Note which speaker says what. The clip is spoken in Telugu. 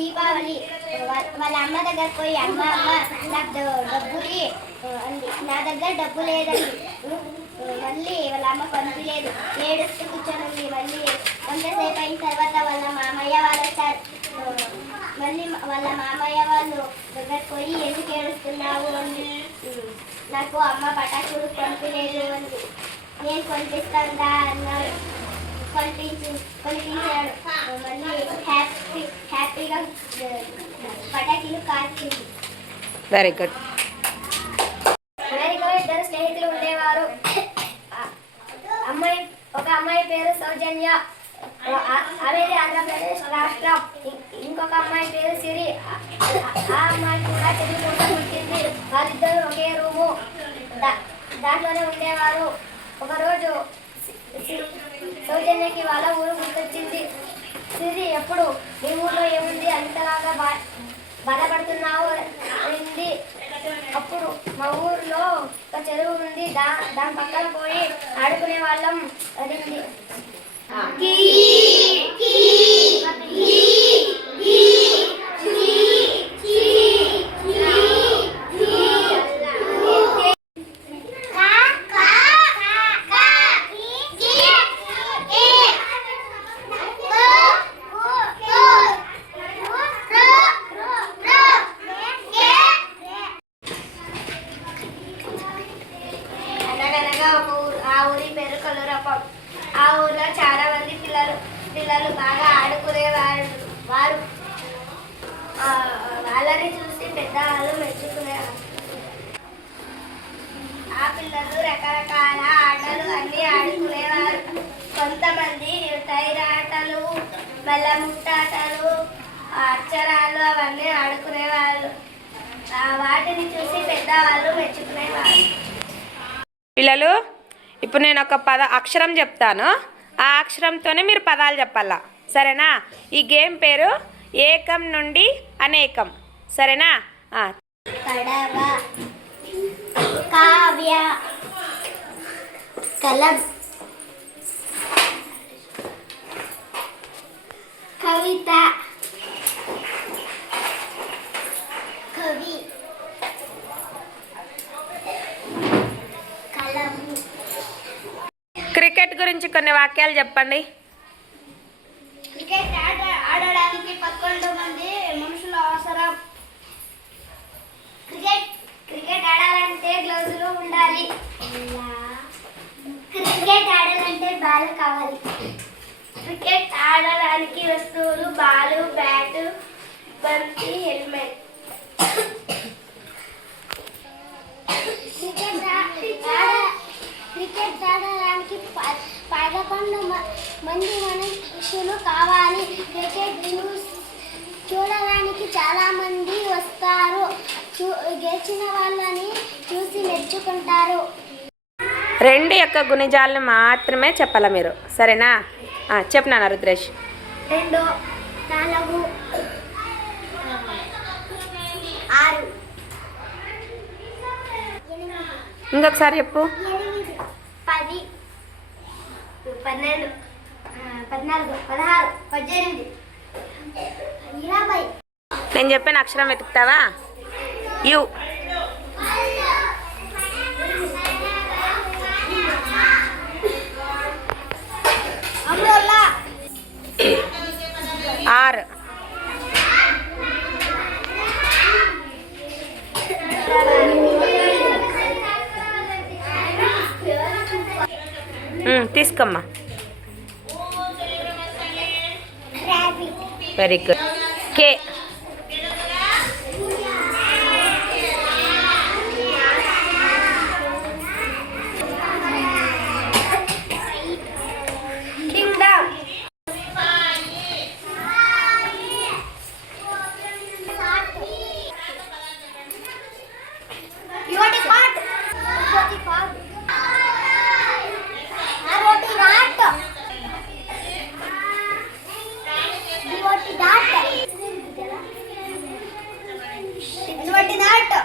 Speaker 1: దీపావళి. వాళ్ళ అమ్మ దగ్గర పోయి అమ్మ అమ్మ నాకు డబ్బులు అంది. నా దగ్గర డబ్బు లేదండి. మళ్ళీ వాళ్ళ అమ్మ పంపిలేదు ఏడుస్తూ కూర్చొని మళ్ళీ కొంతసేపు అయిన తర్వాత వాళ్ళ మామయ్య వాళ్ళు వచ్చారు. మళ్ళీ వాళ్ళ మామయ్య వాళ్ళు దగ్గర పోయి ఎందుకు ఏడుస్తున్నావు? అంది. నాకు అమ్మ పటాకులు పంపలేదు అంది. నేను కొనిపిస్తాను అన్నాడు పలికించు పలికించాడు మళ్ళీ హ్యాపీ హ్యాపీగా పటాకీలు కాల్చింది
Speaker 2: వెరీ గుడ్
Speaker 1: అమెరికాలో ఇద్దరు స్నేహితులు ఉండేవారు. అమ్మాయి ఒక అమ్మాయి పేరు సౌజన్య అనేది ఆంధ్రప్రదేశ్ రాష్ట్రం. ఇంకొక అమ్మాయి పేరు సిరి. ఆ- అమ్మాయి కూడా చదువుకుంటూ పుట్టింది. వాళ్ళిద్దరూ ఒకే రూము. దాంట్లోనే ఉండేవారు. ఒకరోజు సౌజన్యకి వాళ్ళ ఊరు గుర్తొచ్చింది. సిరి ఎప్పుడు? నీ ఊర్లో ఏముంది? అంతలాగా బా బాధపడుతున్నావు అయింది అప్పుడు మా ఊర్లో ఒక చెరువు ఉంది. దా దాని పక్కన పోయి ఆడుకునే వాళ్ళం అడింది పేరు ఆ ఊర్లో చాలా మంది పిల్లలు పిల్లలు బాగా ఆడుకునేవారు వారు. వాళ్ళని చూసి పెద్దవాళ్ళు మెచ్చుకునేవారు. ఆ పిల్లలు రకరకాల ఆటలు అన్నీ ఆడుకునేవారు. కొంతమంది టైర్ ఆటలు మల్లముట్టాటలు అక్షరాలు అవన్నీ ఆడుకునేవాళ్ళు వాటిని చూసి పెద్దవాళ్ళు మెచ్చుకునేవారు.
Speaker 2: పిల్లలు ఇప్పుడు నేను ఒక పద అక్షరం చెప్తాను. ఆ అక్షరంతోనే మీరు పదాలు చెప్పాలా? సరేనా? ఈ గేమ్ పేరు ఏకం నుండి అనేకం. సరేనా?
Speaker 1: కావ్య కలం.
Speaker 2: క్రికెట్ గురించి కొన్ని వాక్యాలు చెప్పండి.
Speaker 1: క్రికెట్ ఆట ఆడడానికి పదకొండు మంది మనుషులు అవసరం. క్రికెట్ క్రికెట్ ఆడాలంటే గ్లౌజులు ఉండాలి. క్రికెట్ ఆడాలంటే బాల్ కావాలి. క్రికెట్ ఆడడానికి వస్తువులు బాలు బ్యాటు బంతి హెల్మెట్. క్రికెట్ న్యూస్ చూడడానికి చాలా మంది వస్తారు. చూ- గెలిచిన వాళ్ళని చూసి మెచ్చుకుంటారు.
Speaker 2: రెండు యొక్క గుణిజాలను మాత్రమే చెప్పాలా మీరు? సరేనా? ఆ, చెప్పు నాన్న రుద్రేష్.
Speaker 1: రెండు నాలుగు ఆరు.
Speaker 2: ఇంకొకసారి చెప్పు.
Speaker 1: పది పన్నెండు. పద్నాలుగు పదహారు పద్దెనిమిది. ఇరవై
Speaker 2: నేను చెప్పిన అక్షరం వెతుకుతావా? యు. ఆర్. తీసుకోమ్మా.
Speaker 1: రాబిట్
Speaker 2: వెరీ గుడ్ కే നാട്ടോ